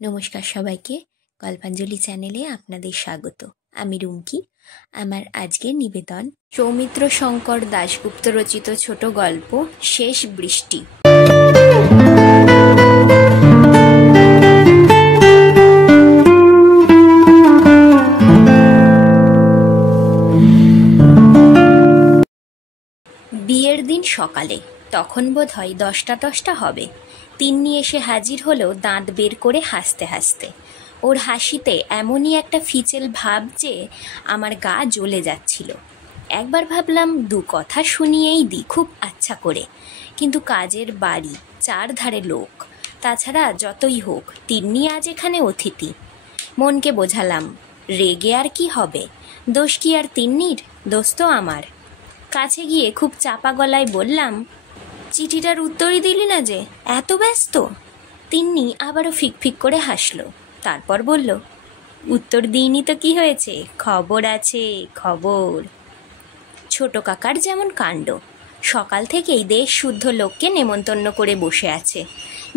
নমস্কার সবাইকে, গল্পাঞ্জলি চ্যানেলে আপনাদের স্বাগত। আমি রুমকি। আমার আজকের নিবেদন সৌমিত্র শঙ্কর দাশগুপ্ত রচিত ছোট গল্প শেষ বৃষ্টি। বিয়ের দিন সকালে, তখন বোধ হয় 10টা হবে, তিন্নি এসে হাজির হলো দাঁত বের করে হাসতে হাসতে। ওর হাসিতে এমনই একটা ফিচেল ভাব যে আমার গা জ্বলে যাচ্ছিল। একবার ভাবলাম দু কথা শুনিয়েই দিই খুব আচ্ছা করে, কিন্তু কাজের বাড়ি, চারধারে লোক, তাছাড়া যতই হোক তিন্নি আজ এখানে অতিথি। মনকে বোঝালাম রেগে আর কি হবে, দোষ কি আর তিন্নির, দোষ তো আমার। কাছে গিয়ে খুব চাপা গলায় বললাম, চিঠিটার উত্তরই দিলি না যে, এত ব্যস্ত? তিন্নি আবারও ফিকফিক করে হাসলো, তারপর বলল, উত্তর দিইনি তো কি হয়েছে, খবর আছে খবর। ছোট কাকার যেমন কাণ্ড, সকাল থেকেই দেশ শুদ্ধ লোককে নেমন্তন্ন করে বসে আছে।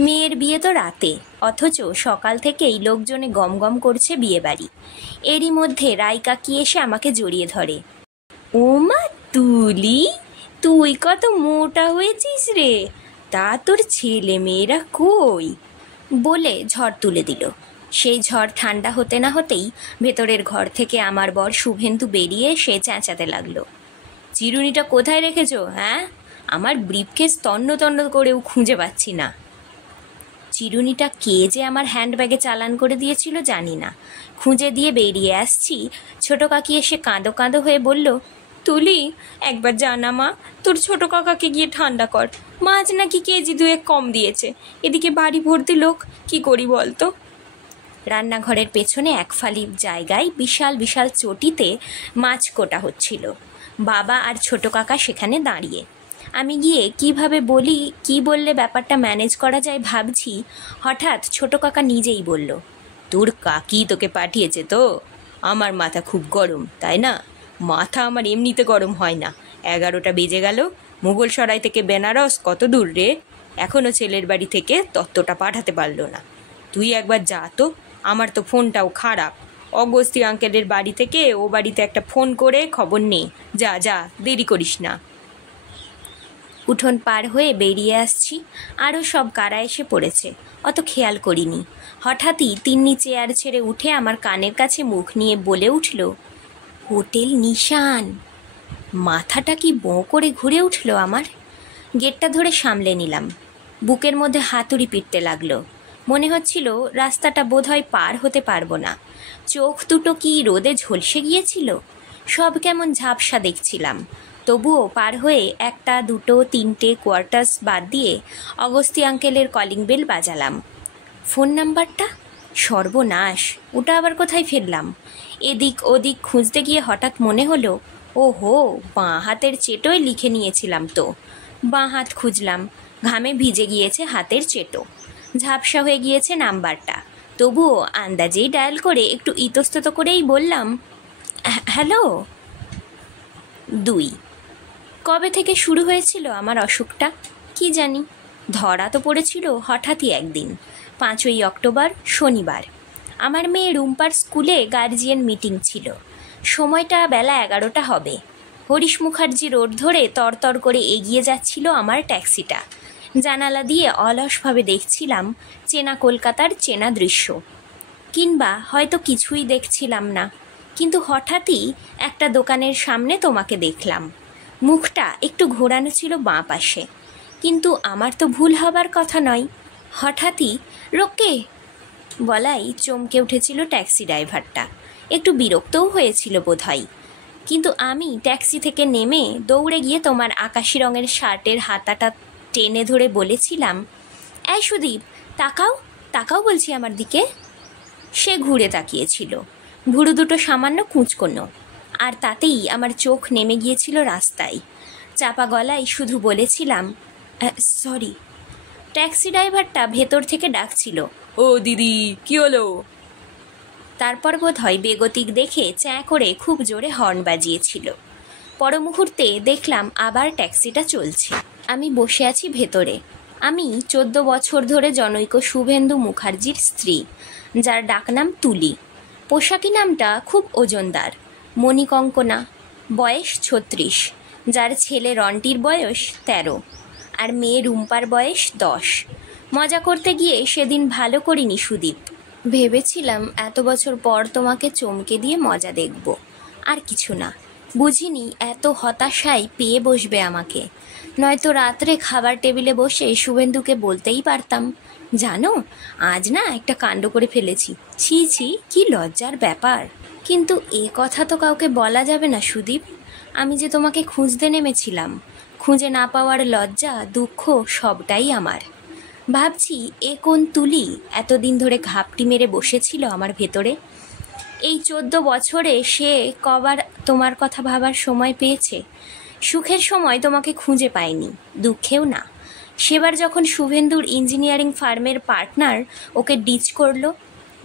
মেয়ের বিয়ে তো রাতে, অথচ সকাল থেকেই লোকজনে গমগম করছে বিয়ে বাড়ি। এরই মধ্যে রাই কাকি এসে আমাকে জড়িয়ে ধরে। ওমা তুলি, তুই কত মোটা হয়েছিস রে, তা তোর ছেলে মেয়েরা কই? বলে ঝড় তুলে দিল। সেই ঝড় ঠান্ডা হতে না হতেই ভেতরের ঘর থেকে আমার বর শুভেন্দু বেরিয়ে এসে চেঁচাতে লাগলো, চিরুনিটা কোথায় রেখেছো? হ্যাঁ, আমার ব্রিফকেস তন্ন তন্ন করেও খুঁজে পাচ্ছি না। চিরুনিটা কে যে আমার হ্যান্ডব্যাগে চালান করে দিয়েছিল জানি না, খুঁজে দিয়ে বেরিয়ে আসছি, ছোট কাকি এসে কাঁদো কাঁদো হয়ে বলল, তুলি, একবার জানা মা, তোর ছোট কাকাকে গিয়ে ঠান্ডা কর, মাছ নাকি কেজি 2 কম দিয়েছে, এদিকে বাড়ি ভর্তি লোক, কি করি বলতো? রান্নাঘরের পেছনে এক ফালি জায়গায় বিশাল বিশাল চটিতে মাছ কোটা হচ্ছিল। বাবা আর ছোট কাকা সেখানে দাঁড়িয়ে। আমি গিয়ে কিভাবে বলি, কি বললে ব্যাপারটা ম্যানেজ করা যায় ভাবছি, হঠাৎ ছোট কাকা নিজেই বলল, তোর কাকি তোকে পাঠিয়েছে তো? আমার মাথা খুব গরম, তাই না? মাথা আমার এমনিতে গরম হয় না। 11টা বেজে গেল, মুঘল সরাই থেকে বেনারস কত দূর রে? এখনও ছেলের বাড়ি থেকে তত্ত্বটা পাঠাতে পারলো না। তুই একবার যা তো, আমার তো ফোনটাও খারাপ। অগস্তি আঙ্কেলের বাড়ি থেকে ও বাড়িতে একটা ফোন করে খবর নে, যা যা, দেরি করিস না। উঠোন পার হয়ে বেরিয়ে আসছি, আরও সব কারা এসে পড়েছে, অত খেয়াল করিনি। হঠাৎই তিন্নি চেয়ার ছেড়ে উঠে আমার কানের কাছে মুখ নিয়ে বলে উঠল, হোটেল নিশান। মাথাটা কি বোঁ করে ঘুরে উঠল আমার। গেটটা ধরে সামলে নিলাম। বুকের মধ্যে হাতুড়ি পিটতে লাগলো। মনে হচ্ছিল রাস্তাটা বোধহয় পার হতে পারবো না। চোখ দুটো কি রোদে ঝলসে গিয়েছিল। সব কেমন ঝাপসা দেখছিলাম। তবুও পার হয়ে 1, 2, 3টে কোয়ার্টার্স বাদ দিয়ে অগস্তি আঙ্কেলের কলিং বেল বাজালাম। ফোন নাম্বারটা? সর্বনাশ, ওটা আবার কোথায় ফেললাম? এদিক ওদিক খুঁজতে গিয়ে হঠাৎ মনে হলো, ওহো, বাঁ হাতের চেটোয় লিখে নিয়েছিলাম তো। বাঁ হাত খুঁজলাম, ঘামে ভিজে গিয়েছে হাতের চেটো, ঝাপসা হয়ে গিয়েছে নাম্বারটা। তবুও আন্দাজেই ডায়াল করে একটু ইতস্তত করেই বললাম, হ্যালো। 2। কবে থেকে শুরু হয়েছিল আমার অসুখটা কি জানি। ধরা তো পড়েছিল হঠাৎই একদিন, 5ই অক্টোবর শনিবার। আমার মেয়ে রুম্পার স্কুলে গার্জিয়ান মিটিং ছিল। সময়টা বেলা 11টা হবে। হরিশ মুখার্জি রোড ধরে তরতর করে এগিয়ে যাচ্ছিল আমার ট্যাক্সিটা। জানালা দিয়ে অলসভাবে দেখছিলাম চেনা কলকাতার চেনা দৃশ্য, কিংবা হয়তো কিছুই দেখছিলাম না, কিন্তু হঠাৎই একটা দোকানের সামনে তোমাকে দেখলাম। মুখটা একটু ঘোরানো ছিল বাঁ পাশে, কিন্তু আমার তো ভুল হবার কথা নয়। হঠাৎই রোকে বলাই চমকে উঠেছিল ট্যাক্সি ড্রাইভারটা। একটু বিরক্তও হয়েছিল বোধহয়। কিন্তু আমি ট্যাক্সি থেকে নেমে দৌড়ে গিয়ে তোমার আকাশি রঙের শার্টের হাতাটা টেনে ধরে বলেছিলাম, এই সুদীপ, তাকাও তাকাও বলছি আমার দিকে। সে ঘুরে তাকিয়েছিল, ভুরু দুটো সামান্য কুঁচকোনো, আর তাতেই আমার চোখ নেমে গিয়েছিল রাস্তায়। চাপা গলায় শুধু বলেছিলাম, সরি। ট্যাক্সি ড্রাইভারটা ভেতর থেকে ডাকছিল, ও দিদি, কি হলো? তারপর বোধহয় বেগতিক দেখে চ্যাঁ করে খুব জোরে হর্ন বাজিয়েছিল। পর মুহূর্তে দেখলাম আবার ট্যাক্সিটা চলছে। আমি বসে আছি ভেতরে, আমি 14 বছর ধরে জনৈক শুভেন্দু মুখার্জির স্ত্রী, যার ডাকনাম তুলি। পোশাকি নামটা খুব ওজনদার। মণিকঙ্কনা, বয়স 36, যার ছেলে রন্টির বয়স 13, আর মেয়ে রুম্পার বয়স 10। মজা করতে গিয়ে সেদিন ভালো করিনি সুদীপ। ভেবেছিলাম এত বছর পর তোমাকে চমকে দিয়ে মজা দেখব, আর কিছু না। বুঝিনি এত হতাশায় পেয়ে বসবে আমাকে। নয়তো রাত্রে খাবার টেবিলে বসে শুভেন্দুকে বলতেই পারতাম, জানো আজ না একটা কাণ্ড করে ফেলেছি, ছি ছি কি লজ্জার ব্যাপার। কিন্তু এ কথা তো কাউকে বলা যাবে না সুদীপ। আমি যে তোমাকে খুঁজতে নেমেছিলাম, খুঁজে না পাওয়ার লজ্জা দুঃখ সবটাই আমার। ভাবছি এ কোন তুলি এতদিন ধরে ঘাপটি মেরে বসেছিল আমার ভেতরে। এই 14 বছরে সে কবার তোমার কথা ভাবার সময় পেয়েছে। সুখের সময় তোমাকে খুঁজে পাইনি, দুঃখেও না। সেবার যখন শুভেন্দুর ইঞ্জিনিয়ারিং ফার্মের পার্টনার ওকে ডিচ করলো,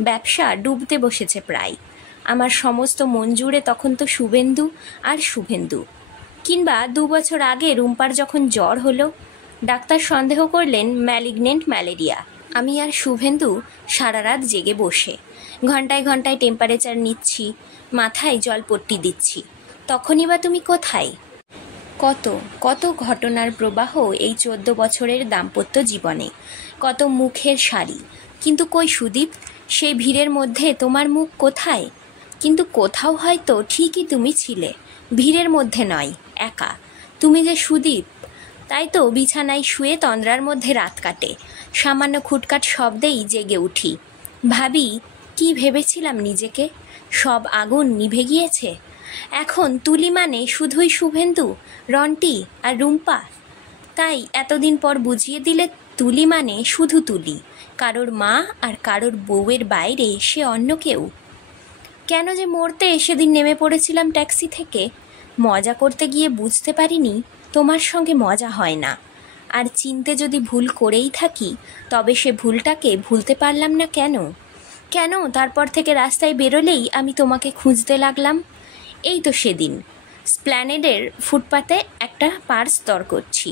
ব্যবসা ডুবতে বসেছে প্রায়। আমার সমস্ত মন জুড়ে তখন তো শুভেন্দু আর শুভেন্দু। কিংবা 2 বছর আগে রুম্পার যখন জ্বর হলো, ডাক্তার সন্দেহ করলেন ম্যালিগনেন্ট ম্যালেরিয়া। আমি আর শুভেন্দু সারা রাত জেগে বসে ঘন্টায় ঘন্টায় টেম্পারেচার নিচ্ছি, মাথায় জলপট্টি দিচ্ছি। তখনই বা তুমি কোথায়? কত কত ঘটনার প্রবাহ এই 14 বছরের দাম্পত্য জীবনে, কত মুখের সারি। কিন্তু কই সুদীপ, সেই ভিড়ের মধ্যে তোমার মুখ কোথায়? কিন্তু কোথাও হয়তো ঠিকই তুমি ছিলে, ভিড়ের মধ্যে নয়, একা। তুমি যে সুদীপ। তাই তো বিছানায় শুয়ে তন্দ্রার মধ্যে রাত কাটে, সামান্য খুটকাট শব্দেই জেগে উঠি। ভাবি কি ভেবেছিলাম নিজেকে, সব আগুন নিভে গিয়েছে। এখন তুলি মানে শুধুই শুভেন্দু, রন্টি আর রুম্পা। তাই এতদিন পর বুঝিয়ে দিলে তুলি মানে শুধু তুলি, কারোর মা আর কারোর বউয়ের বাইরে সে অন্য কেউ। কেন যে মরতে সেদিন নেমে পড়েছিলাম ট্যাক্সি থেকে, মজা করতে গিয়ে বুঝতে পারিনি তোমার সঙ্গে মজা হয় না। আর চিনতে যদি ভুল করেই থাকি, তবে সে ভুলটাকে ভুলতে পারলাম না কেন? কেন তারপর থেকে রাস্তায় বেরোলেই আমি তোমাকে খুঁজতে লাগলাম? এই তো সেদিন স্প্ল্যানেডের ফুটপাতে একটা পার্স দর করছি,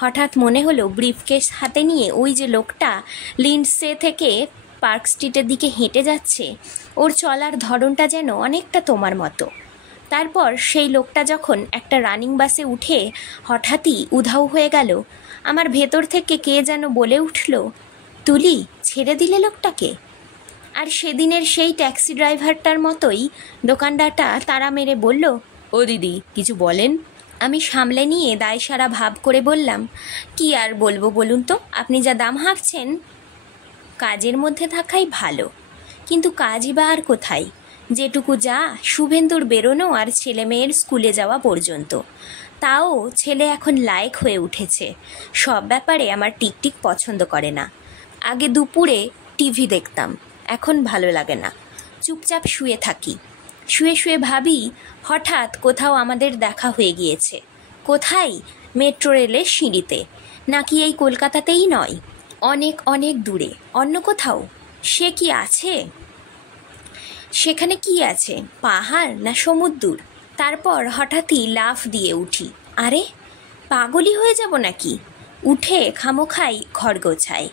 হঠাৎ মনে হলো ব্রিফকেস হাতে নিয়ে ওই যে লোকটা লিন্ডসে থেকে পার্ক স্ট্রিটের দিকে হেঁটে যাচ্ছে, ওর চলার ধরনটা যেন অনেকটা তোমার মতো। তারপর সেই লোকটা যখন একটা রানিং বাসে উঠে হঠাৎই উধাও হয়ে গেল, আমার ভেতর থেকে কে যেন বলে উঠল, তুলি ছেড়ে দিলে লোকটাকে। আর সেদিনের সেই ট্যাক্সি ড্রাইভারটার মতোই দোকানদারটা তাড়া মেরে বলল, ও দিদি কিছু বলেন। আমি সামলে নিয়ে দায়সারা ভাব করে বললাম, কি আর বলবো বলুন তো, আপনি যা দাম হাঁকছেন। কাজের মধ্যে থাকাই ভালো, কিন্তু কাজই বা আর কোথায়? যেটুকু যা শুভেন্দুর বেরোনো আর ছেলে মেয়ের স্কুলে যাওয়া পর্যন্ত। তাও ছেলে এখন লায়ক হয়ে উঠেছে, সব ব্যাপারে আমার টিকটিক পছন্দ করে না। আগে দুপুরে টিভি দেখতাম, এখন ভালো লাগে না, চুপচাপ শুয়ে থাকি। শুয়ে শুয়ে ভাবি হঠাৎ কোথাও আমাদের দেখা হয়ে গিয়েছে। কোথায়? মেট্রো রেলের সিঁড়িতে, নাকি এই কলকাতাতেই নয়, অনেক অনেক দূরে অন্য কোথাও। সে কি আছে? সেখানে কি আছে, পাহাড় না সমুদ্র? তারপর হঠাৎই লাফ দিয়ে উঠি, আরে পাগলই হয়ে যাব নাকি? উঠে খামোখাই ঘর গোছাই।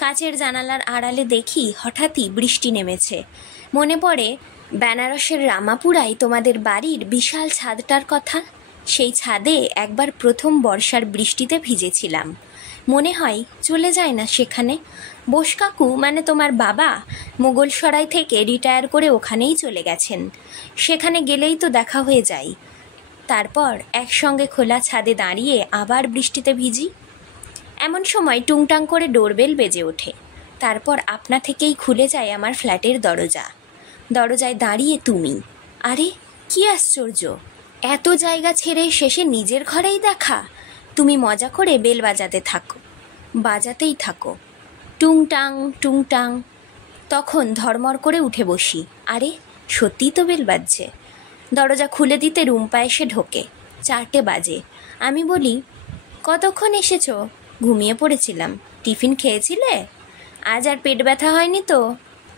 কাচের জানালার আড়ালে দেখি হঠাৎই বৃষ্টি নেমেছে। মনে পড়ে বেনারসের রামাপুরায় তোমাদের বাড়ির বিশাল ছাদটার কথা। সেই ছাদে একবার প্রথম বর্ষার বৃষ্টিতে ভিজেছিলাম। মনে হয় চলে যায় না সেখানে। বোস কাকু মানে তোমার বাবা মোগলসরাই থেকে রিটায়ার করে ওখানেই চলে গেছেন। সেখানে গেলেই তো দেখা হয়ে যায়। তারপর একসঙ্গে খোলা ছাদে দাঁড়িয়ে আবার বৃষ্টিতে ভিজি। এমন সময় টুংটাং করে ডোরবেল বেজে ওঠে। তারপর আপনা থেকেই খুলে যায় আমার ফ্ল্যাটের দরজা। দরজায় দাঁড়িয়ে তুমি। আরে কি আশ্চর্য, এত জায়গা ছেড়ে শেষে নিজের ঘরেই দেখা। তুমি মজা করে বেল বাজাতে থাকো, বাজাতেই থাকো, টুংটাং টুংটাং। তখন ধর্মর করে উঠে বসি, আরে সত্যিই তো বেল বাজছে। দরজা খুলে দিতে রুম্পা এসে ঢোকে। 4টে বাজে। আমি বলি, কতক্ষণ এসেছো? ঘুমিয়ে পড়েছিলাম। টিফিন খেয়েছিলে? আজ আর পেট ব্যথা হয়নি তো?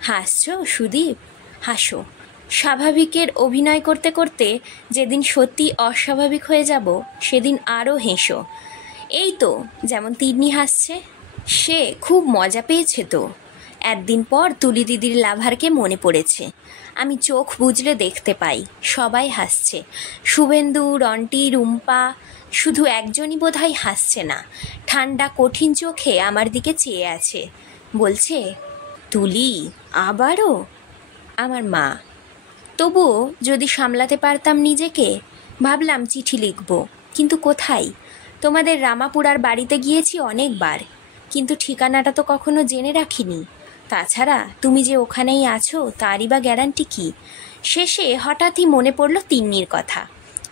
হাসছো সুদীপ, হাসো। স্বাভাবিকের অভিনয় করতে করতে যেদিন সত্যি অস্বাভাবিক হয়ে যাব সেদিন আরও হেসো। এই তো যেমন তিন্নি হাসছে। সে খুব মজা পেয়েছে তো। একদিন পর তুলি দিদির লাভারকে মনে পড়েছে। আমি চোখ বুজলে দেখতে পাই সবাই হাসছে, শুভেন্দু, রন্টি, রুম্পা, শুধু একজনই বোধহয় হাসছে না, ঠান্ডা কঠিন চোখে আমার দিকে চেয়ে আছে। বলছে, তুলি আবারও? আমার মা। তবুও যদি সামলাতে পারতাম নিজেকে। ভাবলাম চিঠি লিখব, কিন্তু কোথায়? তোমাদের রামাপুরার বাড়িতে গিয়েছি অনেকবার, কিন্তু ঠিকানাটা তো কখনো জেনে রাখিনি। তাছাড়া তুমি যে ওখানেই আছো তারই বা গ্যারান্টি কি? শেষে হঠাৎই মনে পড়ল তিন্নির কথা।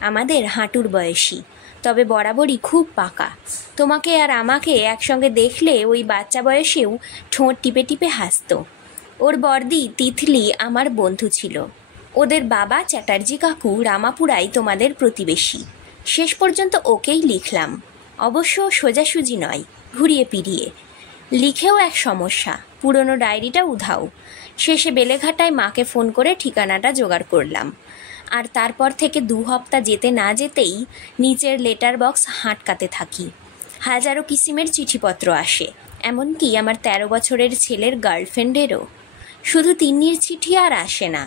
আমাদের হাঁটুর বয়সী, তবে বরাবরই খুব পাকা। তোমাকে আর আমাকে একসঙ্গে দেখলে ওই বাচ্চা বয়সেও ঠোঁট টিপে টিপে হাসত। ওর বর্দি তিতলি আমার বন্ধু ছিল। ওদের বাবা চ্যাটার্জি কাকু রামাপুরায় তোমাদের প্রতিবেশী। শেষ পর্যন্ত ওকেই লিখলাম, অবশ্য সোজাসুজি নয়, ঘুরিয়ে পিড়িয়ে। লিখেও এক সমস্যা, পুরনো ডায়েরিটা উধাও। শেষে বেলেঘাটায় মাকে ফোন করে ঠিকানাটা জোগাড় করলাম। আর তারপর থেকে 2 হপ্তাহ যেতে না যেতেই নিচের লেটার বক্স হাঁটকাতে থাকি। হাজারো কিসিমের চিঠিপত্র আসে, এমনকি আমার 13 বছরের ছেলের গার্লফ্রেন্ডেরও। শুধু তিন্নির চিঠি আর আসে না,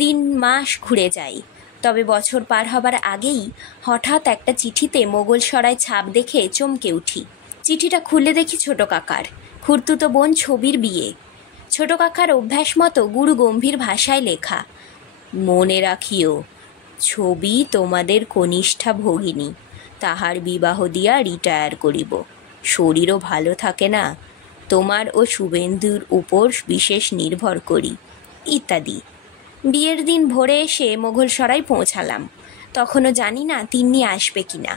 দিন মাস ঘুরে যায়। তবে বছর পার হবার আগেই হঠাৎ একটা চিঠিতে মোগলসরাই ছাপ দেখে চমকে উঠি। চিঠিটা খুলে দেখি ছোট কাকার, খুড়তুতো বোন ছবির বিয়ে। ছোট কাকার অভ্যাস মতো গুরু গম্ভীর ভাষায় লেখা, মনে রাখিও, ছবি তোমাদের কনিষ্ঠা ভগিনী, তাহার বিবাহ দিয়া রিটায়ার করিব। শরীরও ভালো থাকে না, তোমার ও শুভেন্দুর উপর বিশেষ নির্ভর করি, ইত্যাদি। বিয়ের দিন ভোরে এসে মোগলসরাই পৌঁছালাম। তখনও জানি না তিন্নি আসবে কিনা।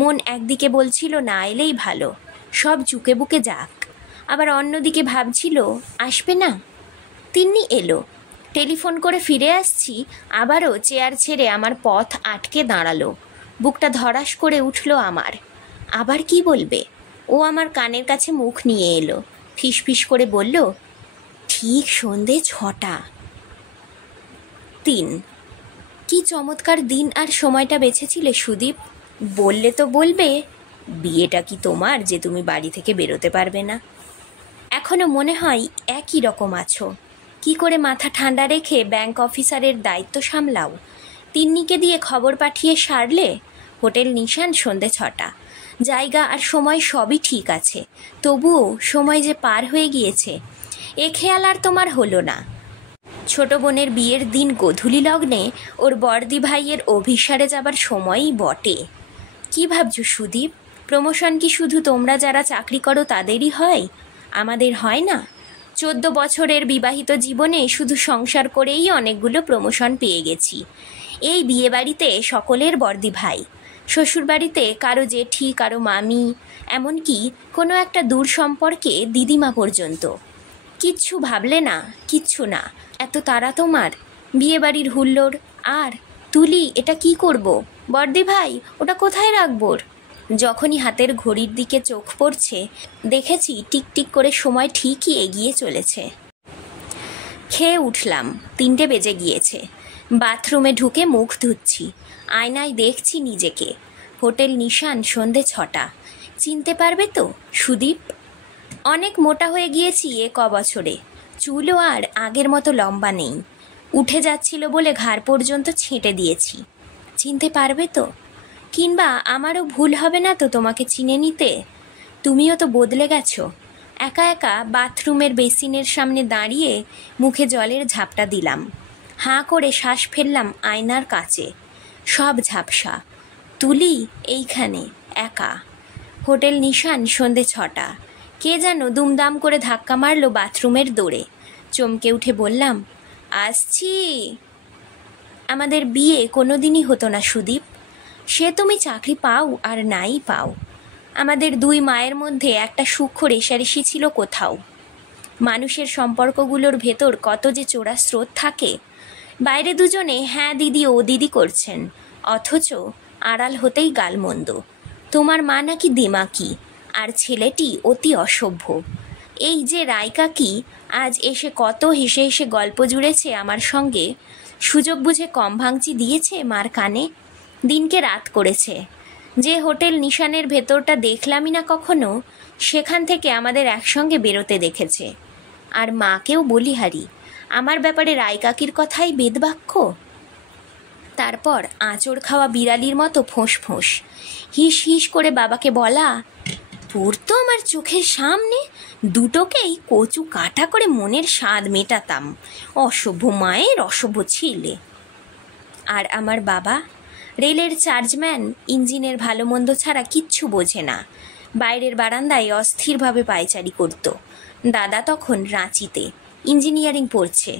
মন একদিকে বলছিল না এলেই ভালো, সব চুকে বুকে যাক। আবার অন্যদিকে ভাবছিল আসবে না। তিন্নি এলো। টেলিফোন করে ফিরে আসছি, আবারও চেয়ার ছেড়ে আমার পথ আটকে দাঁড়ালো। বুকটা ধড়াস করে উঠল আমার। আবার কি বলবে? ও আমার কানের কাছে মুখ নিয়ে এলো, ফিসফিস করে বলল, ঠিক সন্ধে 6টা। 3। কি চমৎকার দিন আর সময়টা বেছেছিলে সুদীপ। বললে তো বলবে, বিয়েটা কি তোমার যে তুমি বাড়ি থেকে বেরোতে পারবে না? এখনো মনে হয় একই রকম আছো। কি করে মাথা ঠান্ডা রেখে ব্যাংক অফিসারের দায়িত্ব সামলাও? তিন্নিকে দিয়ে খবর পাঠিয়ে সারলে। হোটেল নিশান সন্ধে 6টা। জায়গা আর সময় সবই ঠিক আছে, তবুও সময় যে পার হয়ে গিয়েছে এ খেয়াল আর তোমার হলো না। ছোট বোনের বিয়ের দিন গোধূলি লগ্নে ওর বর্দি ভাইয়ের অভিসারে যাবার সময়ই বটে। কি ভাবছো সুদীপ? প্রমোশন কি শুধু তোমরা যারা চাকরি করো তাদেরই হয়? আমাদের হয় না? 14 বছরের বিবাহিত জীবনে শুধু সংসার করেই অনেকগুলো প্রমোশন পেয়ে গেছি। এই বিয়ে বাড়িতে সকলের বর্দি ভাই, শ্বশুরবাড়িতে কারো জেঠি, কারো মামি, এমনকি কোনো একটা দূর সম্পর্কে দিদিমা পর্যন্ত। কিচ্ছু ভাবলে না? কিচ্ছু না। এত তাড়া তোমার? বিয়েবাড়ির হুল্লোড়। আর তুলি, এটা কি করব? বর্দি ভাই, ওটা কোথায় রাখবো? যখনই হাতের ঘড়ির দিকে চোখ পড়ছে, দেখেছি টিকটিক করে সময় ঠিকই এগিয়ে চলেছে। খেয়ে উঠলাম, 3টে বেজে গিয়েছে। বাথরুমে ঢুকে মুখ ধুচ্ছি, আয়নায় দেখছি নিজেকে। হোটেল নিশান সন্ধে 6টা। চিনতে পারবে তো সুদীপ? অনেক মোটা হয়ে গিয়েছি এ বছরে। চুলও আর আগের মতো লম্বা নেই, উঠে যাচ্ছিল বলে ঘাড় পর্যন্ত ছেঁটে দিয়েছি। চিনতে পারবে তো? কিংবা আমারও ভুল হবে না তো তোমাকে চিনে নিতে? তুমিও তো বদলে গেছো। একা একা বাথরুমের বেসিনের সামনে দাঁড়িয়ে মুখে জলের ঝাপটা দিলাম। হাঁ করে শ্বাস ফেললাম আয়নার কাছে। সব ঝাপসা। তুলি এইখানে একা। হোটেল নিশান সন্ধে 6টা। কে যেন দুমদাম করে ধাক্কা মারল বাথরুমের দোরে। চমকে উঠে বললাম, আসছি। আমাদের বিয়ে কোনোদিনই হতো না সুদীপ। সে তুমি চাকরি পাও আর নাই পাও, আমাদের 2 মায়ের মধ্যে একটা সূক্ষ্ম রেষারেষি ছিল কোথাও। মানুষের সম্পর্কগুলোর ভেতর কত যে চোরা স্রোত থাকে। বাইরে দুজনে হ্যাঁ দিদি ও দিদি করছেন, অথচ আড়াল হতেই গালমন্দ। তোমার মা নাকি দিমাকি, আর ছেলেটি অতি অসভ্য। এই যে রায়কাকি আজ এসে কত হেসে হেসে গল্প জুড়েছে আমার সঙ্গে, সুযোগ বুঝে কম ভাঙচি দিয়েছে মার কানে। দিনকে রাত করেছে। যে হোটেল নিশানের ভেতরটা দেখলামই না কখনো, সেখান থেকে আমাদের একসঙ্গে বেরোতে দেখেছে। আর মাকেও বলিহারি, আমার ব্যাপারে রায় কাকির কথাই বেদবাক্য। তারপর আঁচড় খাওয়া বিড়ালির মতো ফোঁস ফোঁস হিস হিস করে বাবাকে বলা, তোর তো আমার চোখের সামনে দুটোকেই কচু কাটা করে মনের স্বাদ মেটাতাম, অসভ্য মায়ের অসভ্য ছেলে। আর আমার বাবা রেলের চার্জম্যান, ইঞ্জিনের ভালো মন্দ ছাড়া কিচ্ছু বোঝে না, বাইরের বারান্দায় অস্থিরভাবে পায়চারি করত। দাদা তখন রাঁচিতে ইঞ্জিনিয়ারিং পড়ছে,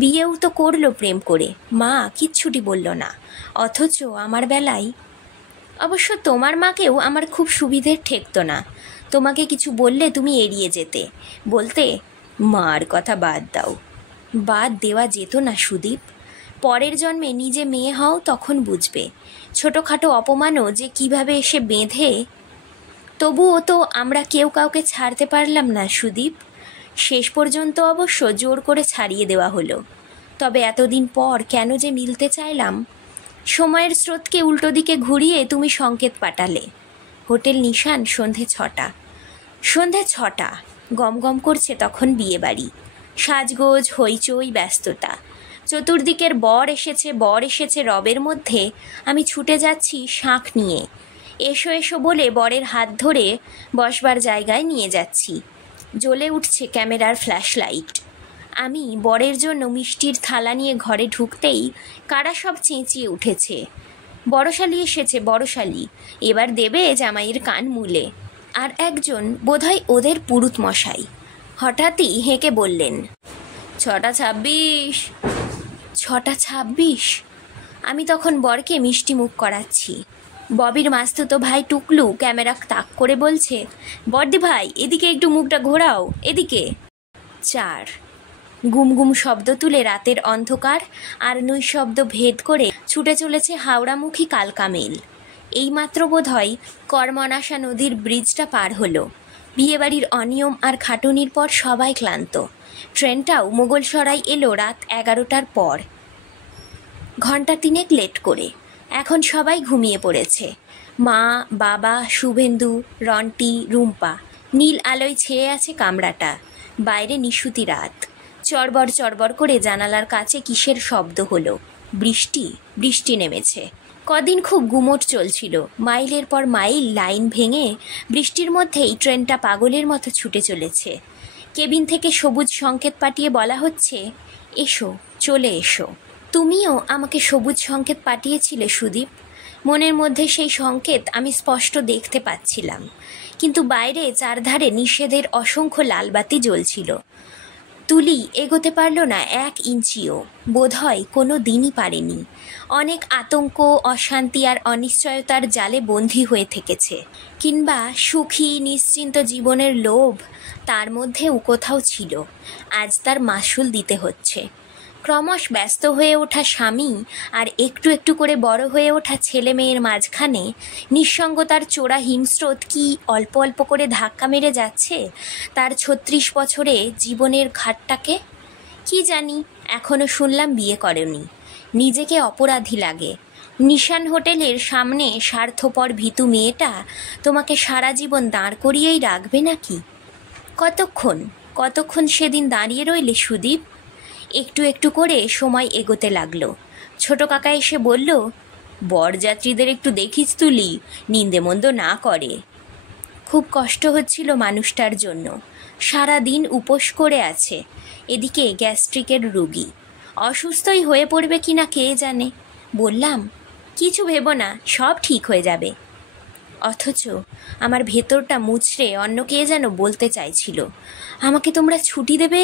বিয়েও তো করলো প্রেম করে, মা কিচ্ছুটি বলল না। অথচ আমার বেলায়, অবশ্য তোমার মাকেও আমার খুব সুবিধের ঠেকতো না। তোমাকে কিছু বললে তুমি এড়িয়ে যেতে, বলতে মার কথা বাদ দাও। বাদ দেওয়া যেত না সুদীপ। পরের জন্মে নিজে মেয়ে হও, তখন বুঝবে ছোটোখাটো অপমানও যে কিভাবে এসে বেঁধে। তবুও তো আমরা কেউ কাউকে ছাড়তে পারলাম না সুদীপ। শেষ পর্যন্ত অবশ্য জোর করে ছাড়িয়ে দেওয়া হলো। তবে এতদিন পর কেন যে মিলতে চাইলাম। সময়ের স্রোতকে উল্টো দিকে ঘুরিয়ে তুমি সংকেত পাঠালে। হোটেল নিশান, সন্ধে ছটা। গম গম করছে তখন বিয়েবাড়ি, সাজগোজ, হইচই, ব্যস্ততা। চতুর্দিকের বর এসেছে রবের মধ্যে আমি ছুটে যাচ্ছি শাঁখ নিয়ে। এসো এসো বলে বরের হাত ধরে বসবার জায়গায় নিয়ে যাচ্ছি। জ্বলে উঠছে ক্যামেরার ফ্ল্যাশ লাইট। আমি বরের জন্য মিষ্টির থালা নিয়ে ঘরে ঢুকতেই কারা সব চেঁচিয়ে উঠেছে, বড়শালি এসেছে, বড়শালি, এবার দেবে জামাইয়ের কান মুলে। আর একজন, বোধহয় ওদের পুরুত মশাই, হঠাৎই হেঁকে বললেন, 6:26। 6:26। আমি তখন বরকে মিষ্টি মুখ করাচ্ছি। ববির মাস্তুতো ভাই টুকলু ক্যামেরা তাক করে বলছে, বর্দি ভাই এদিকে একটু মুখটা ঘোরাও, এদিকে। 4। গুমগুম শব্দ তুলে রাতের অন্ধকার আর নৈশব্দ ভেদ করে ছুটে চলেছে হাওড়ামুখী কালকামেল। এইমাত্র বোধহয় কর্মনাশা নদীর ব্রিজটা পার হলো। বিয়েবাড়ির অনিয়ম আর খাটুনির পর সবাই ক্লান্ত। ট্রেনটাও মোগলসরাই এলো রাত 11টার পর, ঘন্টা 3 লেট করে। এখন সবাই ঘুমিয়ে পড়েছে। মা, বাবা, শুভেন্দু, রন্টি, রুম্পা। নীল আলোয় ছেয়ে আছে কামরাটা। বাইরে নিশুতি রাত। চড়বড় চড়বড় করে জানালার কাছে কিসের শব্দ হলো। বৃষ্টি নেমেছে। কদিন খুব গুমোট চলছিল। মাইলের পর মাইল লাইন ভেঙে বৃষ্টির মধ্যেই ট্রেনটা পাগলের মতো ছুটে চলেছে। কেবিন থেকে সবুজ সংকেত পাঠিয়ে বলা হচ্ছে, এসো, চলে এসো। তুমিও আমাকে সবুজ সংকেত পাঠিয়েছিলে সুদীপ। মনের মধ্যে সেই সংকেত আমি স্পষ্ট দেখতে পাচ্ছিলাম, কিন্তু বাইরে চারধারে নিষেধের অসংখ্য লালবাতি জ্বলছিল। তুলি এগোতে পারল না 1 ইঞ্চিও, বোধহয় কোনো দিনই পারেনি। অনেক আতঙ্ক, অশান্তি আর অনিশ্চয়তার জালে বন্দী হয়ে থেকেছে। কিংবা সুখী নিশ্চিন্ত জীবনের লোভ তার মধ্যেও কোথাও ছিল। আজ তার মাসুল দিতে হচ্ছে। ক্রমশ ব্যস্ত হয়ে ওঠা স্বামী আর একটু একটু করে বড় হয়ে ওঠা ছেলে মেয়ের মাঝখানে নিঃসঙ্গতার চোরা হিমস্রোত কি অল্প অল্প করে ধাক্কা মেরে যাচ্ছে তার 36 বছরে জীবনের ঘাটটাকে। কি জানি, এখনও শুনলাম বিয়ে করেনি। নিজেকে অপরাধী লাগে। নিশান হোটেলের সামনে স্বার্থপর ভীতু মেয়েটা তোমাকে সারা জীবন দাঁড় করিয়েই রাখবে নাকি? কতক্ষণ সেদিন দাঁড়িয়ে রইলে সুদীপ? একটু একটু করে সময় এগোতে লাগলো। ছোট কাকা এসে বলল, বরযাত্রীদের একটু দেখিস তুলি, নিন্দে মন্দ না করে। খুব কষ্ট হচ্ছিল মানুষটার জন্য। সারা দিন উপোস করে আছে। এদিকে গ্যাস্ট্রিকের রোগী, অসুস্থই হয়ে পড়বে কিনা কে জানে। বললাম, কিছু ভেবো না, সব ঠিক হয়ে যাবে। অথচ আমার ভেতরটা মুচড়ে অন্য কে যেন বলতে চাইছিল, আমাকে তোমরা ছুটি দেবে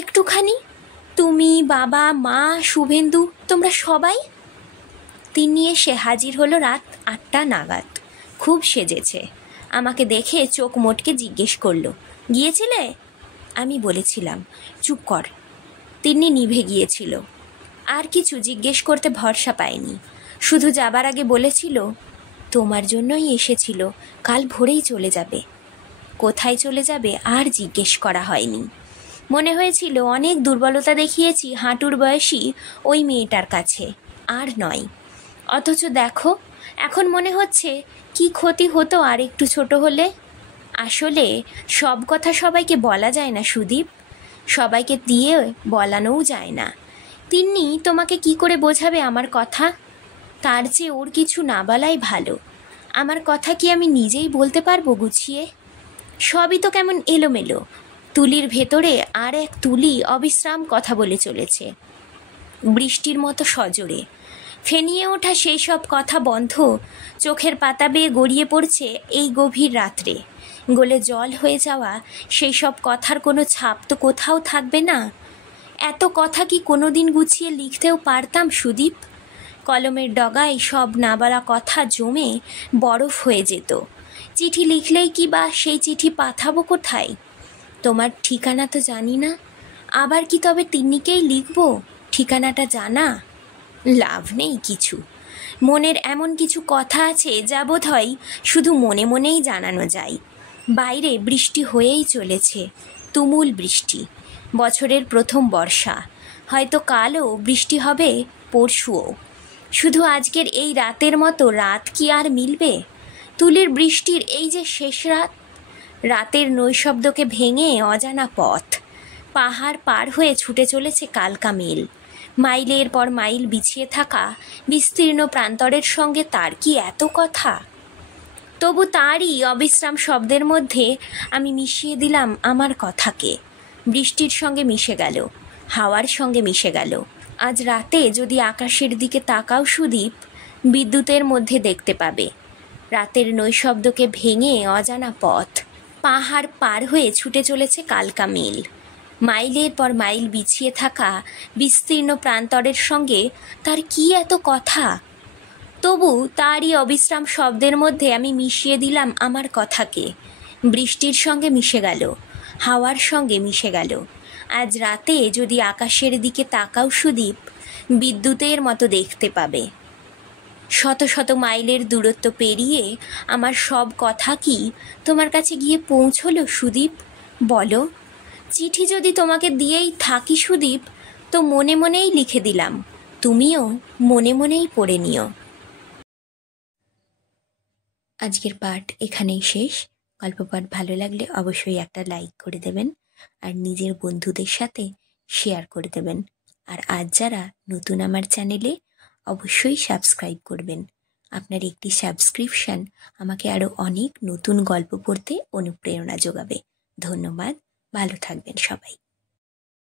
একটুখানি, তুমি, বাবা, মা, শুভেন্দু, তোমরা সবাই। তিনি এসে হাজির হলো রাত 8টা নাগাদ। খুব সেজেছে। আমাকে দেখে চোখ মোটকে জিজ্ঞেস করলো, গিয়েছিলে? আমি বলেছিলাম, চুপ কর। তিনি নিভে গিয়েছিল। আর কিছু জিজ্ঞেস করতে ভরসা পায়নি। শুধু যাবার আগে বলেছিল, তোমার জন্যই এসেছিল, কাল ভোরেই চলে যাবে। কোথায় চলে যাবে আর জিজ্ঞেস করা হয়নি। মনে হয়েছিল অনেক দুর্বলতা দেখিয়েছি হাঁটুর বয়সী ওই মেয়েটার কাছে, আর নয়। অথচ দেখো, এখন মনে হচ্ছে কি ক্ষতি হতো আর একটু ছোট হলে। আসলে সব কথা সবাইকে বলা যায় না সুদীপ, সবাইকে দিয়ে বলানোও যায় না। তিন্নি তোমাকে কি করে বোঝাবে আমার কথা? তার চেয়ে ওর কিছু না বলাই ভালো। আমার কথা কি আমি নিজেই বলতে পারবো গুছিয়ে? সবই তো কেমন এলোমেলো। তুলির ভেতরে আর এক তুলি অবিশ্রাম কথা বলে চলেছে, বৃষ্টির মতো সজোরে। ফেনিয়ে ওঠা সেই সব কথা বন্ধ চোখের পাতা বেয়ে গড়িয়ে পড়ছে এই গভীর রাত্রে। গলে জল হয়ে যাওয়া সেই সব কথার কোনো ছাপ তো কোথাও থাকবে না। এত কথা কি কোনো দিন গুছিয়ে লিখতেও পারতাম সুদীপ? কলমের ডগায় সব না বলা কথা জমে বরফ হয়ে যেত। চিঠি লিখলেই কি বা সেই চিঠি পাঠাবো কোথায়? তোমার ঠিকানা তো জানি না, আবার কি তবে তিন্নিকেই লিখব ঠিকানাটা জানা? লাভ নেই কিছু। মনের এমন কিছু কথা আছে যা বোধ হয় শুধু মনে মনেই জানানো যায়। বাইরে বৃষ্টি হয়েই চলেছে, তুমুল বৃষ্টি। বছরের প্রথম বর্ষা। হয়তো কালও বৃষ্টি হবে, পরশুও। শুধু আজকের এই রাতের মতো রাত কি আর মিলবে? তুলির বৃষ্টির এই যে শেষ রাত, রাতের নৈশব্দকে ভেঙে অজানা পথ। পাহাড় পার হয়ে ছুটে চলেছে কালকা মেল। মাইলের পর মাইল বিছিয়ে থাকা বিস্তীর্ণ প্রান্তরের সঙ্গে তার কি এত কথা? তবু তারই অবিশ্রাম শব্দের মধ্যে আমি মিশিয়ে দিলাম আমার কথাকে। বৃষ্টির সঙ্গে মিশে গেল, হাওয়ার সঙ্গে মিশে গেল। আজ রাতে যদি আকাশের দিকে তাকাও সুদীপ, বিদ্যুতের মধ্যে দেখতে পাবে রাতের নৈশব্দকে ভেঙে অজানা পথ। পাহাড় পার হয়ে ছুটে চলেছে কালকা মেল। মাইলের পর মাইল বিছিয়ে থাকা বিস্তীর্ণ প্রান্তরের সঙ্গে তার কি এত কথা? তবু তারই অবিশ্রাম শব্দের মধ্যে আমি মিশিয়ে দিলাম আমার কথাকে। বৃষ্টির সঙ্গে মিশে গেল, হাওয়ার সঙ্গে মিশে গেল। আজ রাতে যদি আকাশের দিকে তাকাও সুদীপ, বিদ্যুতের মতো দেখতে পাবে। শত শত মাইলের দূরত্ব পেরিয়ে আমার সব কথা কি তোমার কাছে গিয়ে পৌঁছলো সুদীপ? বলো। চিঠি যদি তোমাকে দিয়েই থাকি সুদীপ, তো মনে মনেই লিখে দিলাম, তুমিও মনে মনেই পড়ে নিও। আজকের পাঠ এখানেই শেষ। গল্প পাঠ ভালো লাগলে অবশ্যই একটা লাইক করে দেবেন, আর নিজের বন্ধুদের সাথে শেয়ার করে দেবেন। আর আজ যারা নতুন আমার চ্যানেলে, অবশ্যই সাবস্ক্রাইব করবেন। আপনার একটি সাবস্ক্রিপশন আমাকে আরও অনেক নতুন গল্প পড়তে অনুপ্রেরণা যোগাবে। ধন্যবাদ। ভালো থাকবেন সবাই।